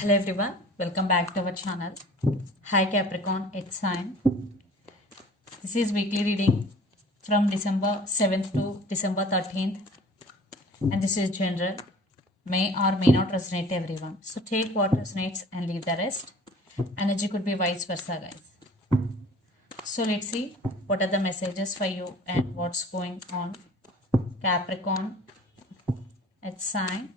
Hello everyone, welcome back to our channel. Hi Capricorn, it's sign. This is weekly reading from December 7th to December 13th, and this is general. May or may not resonate everyone. So take what resonates and leave the rest. Energy could be vice versa, guys. So let's see what are the messages for you and what's going on. Capricorn, it's sign.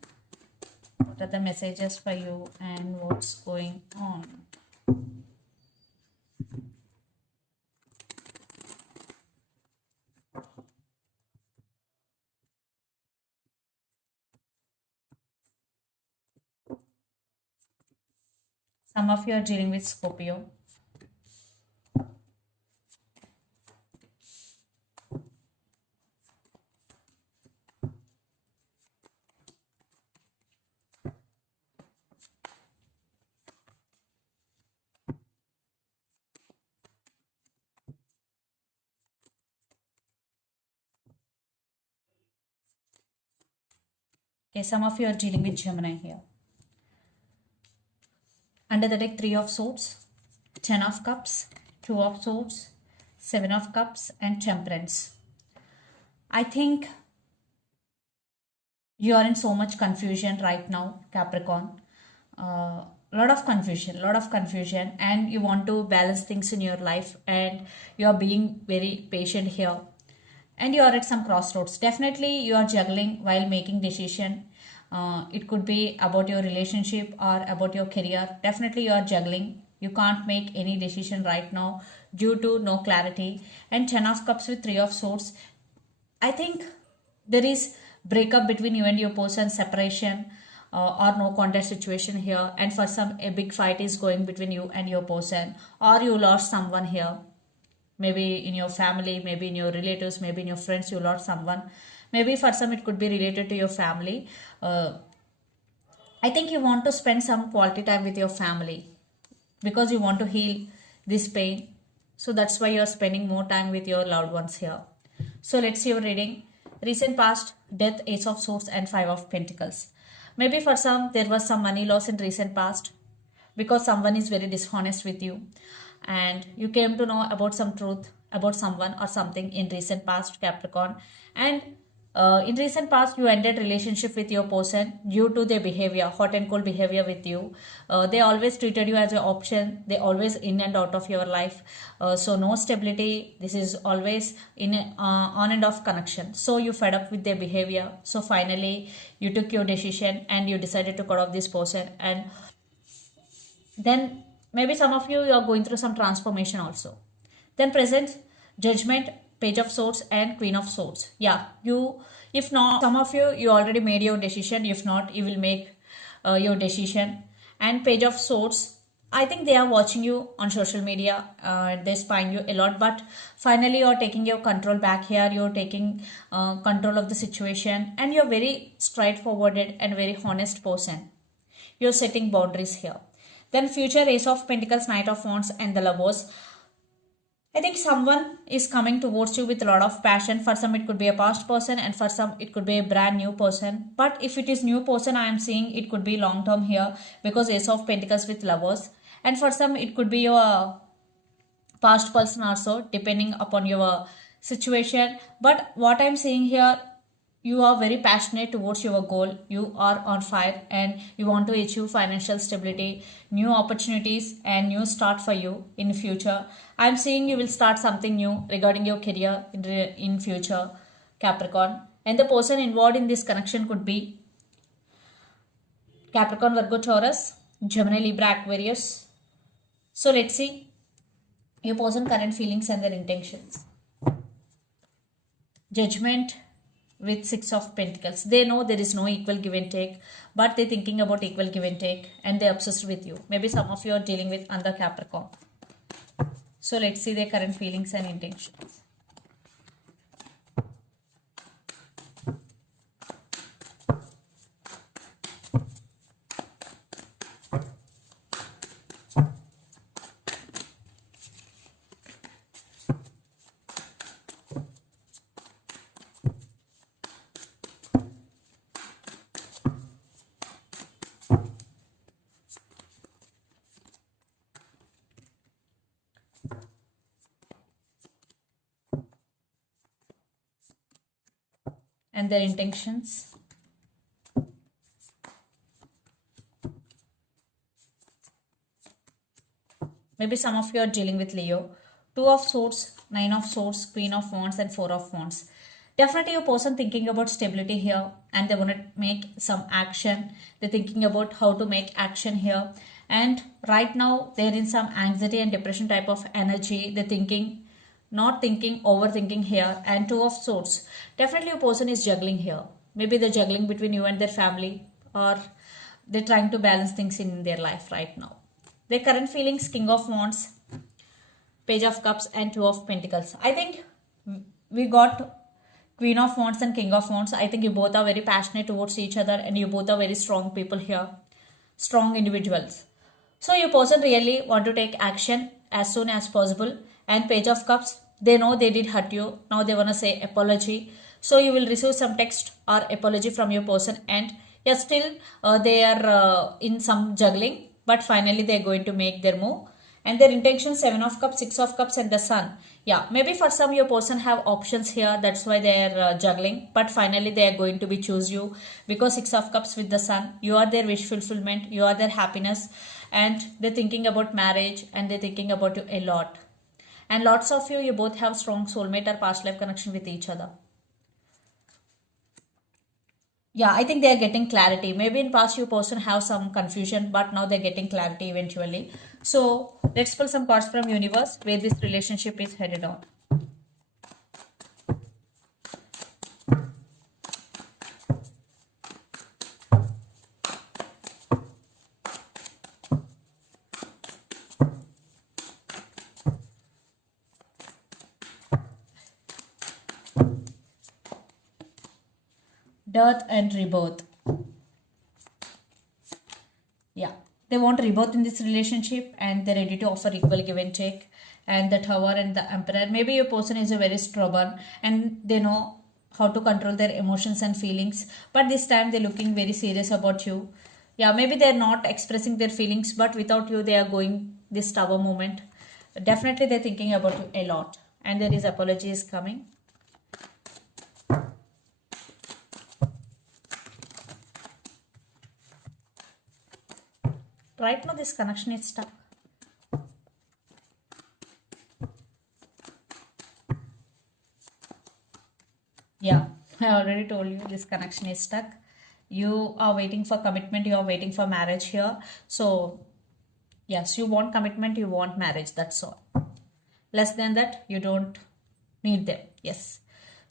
What are the messages for you and what's going on? Some of you are dealing with Scorpio. Okay, some of you are dealing with Gemini here. Under the deck, 3 of Swords, 10 of Cups, 2 of Swords, 7 of Cups, and Temperance. I think you are in so much confusion right now, Capricorn. Lot of confusion, and you want to balance things in your life, and you are being very patient here. And you are at some crossroads. Definitely you are juggling while making decision. It could be about your relationship or about your career. Definitely you are juggling. You can't make any decision right now due to no clarity. And 10 of Cups with 3 of Swords. I think there is breakup between you and your person, separation, or no contact situation here. And for some, a big fight is going between you and your person, or you lost someone here. Maybe in your family, maybe in your relatives, maybe in your friends, you lost someone. Maybe for some it could be related to your family. I think you want to spend some quality time with your family because you want to heal this pain. So that's why you're spending more time with your loved ones here. So let's see your reading. Recent past, death, Ace of Swords, and 5 of Pentacles. Maybe for some there was some money loss in recent past because someone is very dishonest with you, and you came to know about some truth about someone or something in recent past, Capricorn. And in recent past you ended relationship with your person due to their behavior, hot and cold behavior with you. They always treated you as an option. They always in and out of your life. So no stability. This is always in on and off connection. So you fed up with their behavior. So finally you took your decision and you decided to cut off this person. And then maybe some of you are going through some transformation also. Then present, Judgment, Page of Swords, and Queen of Swords. Yeah, you, if not, some of you already made your decision. If not, you will make your decision. And Page of Swords, I think they are watching you on social media. They're spying you a lot, but finally you're taking your control back here. You're taking control of the situation, and you're very straightforward and very honest person. You're setting boundaries here. Then future, Ace of Pentacles, Knight of Wands, and the Lovers. I think someone is coming towards you with a lot of passion. For some it could be a past person, and for some it could be a brand new person. But if it is new person, I am seeing it could be long term here because Ace of Pentacles with Lovers. And for some it could be your past person also, depending upon your situation. But what I'm seeing here, you are very passionate towards your goal. You are on fire and you want to achieve financial stability, new opportunities, and new start for you in future. I'm seeing you will start something new regarding your career in future, Capricorn. And the person involved in this connection could be Capricorn, Virgo, Taurus, Gemini, Libra, Aquarius. So let's see your person current feelings and their intentions. Judgment with 6 of Pentacles. They know there is no equal give and take, but they're thinking about equal give and take, and they're obsessed with you. Maybe some of you are dealing with under Capricorn. So let's see their current feelings and intentions. and their intentions. Maybe some of you are dealing with Leo. Two of Swords, Nine of Swords, Queen of Wands, and Four of Wands. Definitely, your person thinking about stability here, and they want to make some action. They're thinking about how to make action here, and right now they're in some anxiety and depression type of energy. They're thinking, not thinking, overthinking here, and Two of Swords. Definitely, your person is juggling here. Maybe they're juggling between you and their family, or they're trying to balance things in their life right now. Their current feelings, King of Wands, Page of Cups, and Two of Pentacles. I think we got Queen of Wands and King of Wands. I think you both are very passionate towards each other, and you both are very strong people here. Strong individuals. So your person really want to take action as soon as possible. And Page of Cups, they know they did hurt you. Now they want to say apology. So you will receive some text or apology from your person, and yeah, still they are in some juggling, but finally they're going to make their move. And their intention, Seven of Cups, Six of Cups, and the Sun. Yeah, maybe for some your person have options here, that's why they are juggling, but finally they are going to be choose you, because Six of Cups with the Sun, you are their wish fulfillment, you are their happiness, and they're thinking about marriage, and they're thinking about you a lot. And lots of you both have strong soulmate or past life connection with each other. Yeah, I think they are getting clarity. Maybe in past you person have some confusion, but now they're getting clarity eventually. So let's pull some cards from universe where this relationship is headed on. Death and rebirth. Yeah, they want rebirth in this relationship, and they're ready to offer equal give and take. And the Tower and the Emperor. Maybe your person is a very stubborn, and they know how to control their emotions and feelings, but this time they're looking very serious about you. Yeah, maybe they're not expressing their feelings, but without you they are going this Tower moment. Definitely they're thinking about you a lot, and there is apology is coming. Right now this connection is stuck. Yeah, I already told you this connection is stuck. You are waiting for commitment, you are waiting for marriage here. So yes, you want commitment, you want marriage, that's all. Less than that, you don't need them. Yes,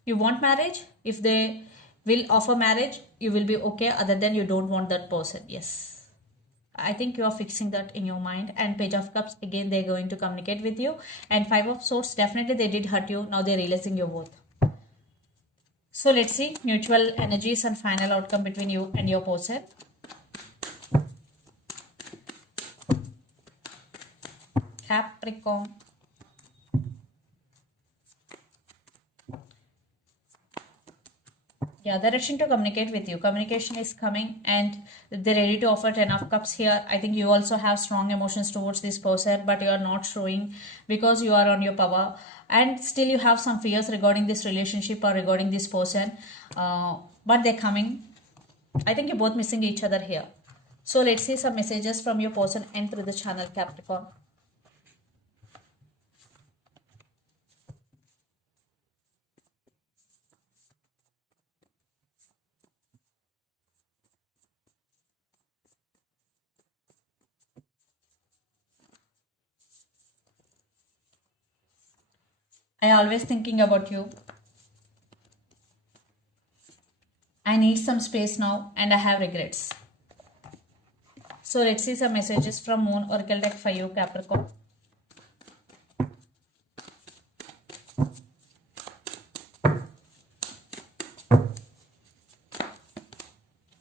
you want marriage. If they will offer marriage, you will be okay. Other than you don't want that person. Yes, I think you are fixing that in your mind. And Page of Cups, again they're going to communicate with you. And Five of Swords, definitely they did hurt you, now they're realizing your worth. So let's see mutual energies and final outcome between you and your person. Capricorn. Yeah, they're rushing to communicate with you. Communication is coming, and they're ready to offer 10 of Cups here. I think you also have strong emotions towards this person, but you are not showing because you are on your power. And still you have some fears regarding this relationship or regarding this person. But they're coming. I think you're both missing each other here. So let's see some messages from your person and through the channel, Capricorn. I always thinking about you. I need some space now and I have regrets. So let's see some messages from Moon Oracle deck for you, Capricorn.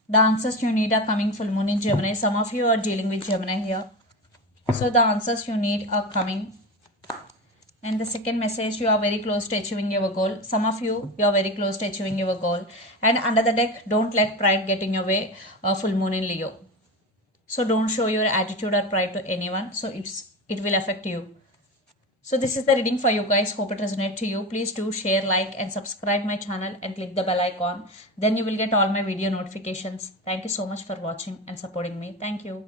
The answers you need are coming full moon in Gemini. Some of you are dealing with Gemini here. So the answers you need are coming. And the second message, you are very close to achieving your goal. Some of you are very close to achieving your goal. And under the deck, don't let pride get in your way. Full moon in Leo. So don't show your attitude or pride to anyone. So it will affect you. So this is the reading for you guys. Hope it resonates to you. Please do share, like and subscribe my channel and click the bell icon. Then you will get all my video notifications. Thank you so much for watching and supporting me. Thank you.